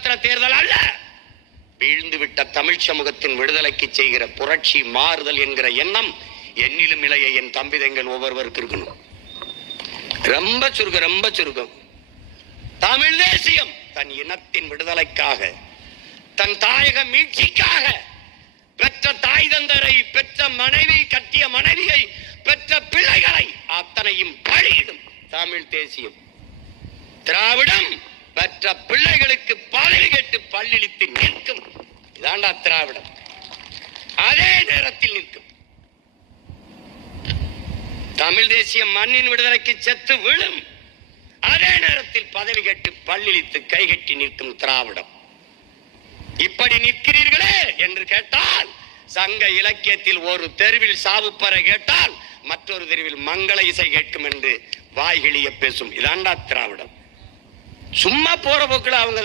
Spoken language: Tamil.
நடத்துற தேர்தல் அல்ல. வீழ்ந்துவிட்ட தமிழ் சமூகத்தின் விடுதலைக்கு செய்கிற புரட்சி மாறுதல் என்கிற எண்ணம் என்னிலும் இளைய என் தம்பிதங்கள் ஒவ்வொருவருக்கு இருக்கணும். ரொம்ப சுருக்கம். தமிழ் தேசியம் தன் இனத்தின் விடுதலைக்காக, தன் தாயக மீட்சிக்காக பெற்ற தாய் தந்தரை, பெற்ற மனைவி, கட்டிய மனைவியை, பெற்ற பிள்ளைகளை அத்தனையும் பழியிடும் தமிழ் தேசியம். திராவிடம் பெற்ற பிள்ளைகளுக்கு பதவி கேட்டு பல்லிழித்து நிற்கும். இதாண்டா திராவிடம். அதே நேரத்தில் நிற்கும் தமிழ் தேசியம். மண்ணின் விடுதலைக்கு செத்து விழும். அதே நேரத்தில் பதவி கேட்டு பல்லிழித்து கைகட்டி நிற்கும் திராவிடம். இப்படி நிற்கிறீர்களே என்று கேட்டால், சங்க இலக்கியத்தில் ஒரு தெருவில் சாவுப்பறை கேட்டால் மற்றொரு தெருவில் மங்கள இசை கேட்கும் என்று வாய்கிழிய பேசும். இதாண்டா திராவிடம். சும்மா போற போக்குல அவங்க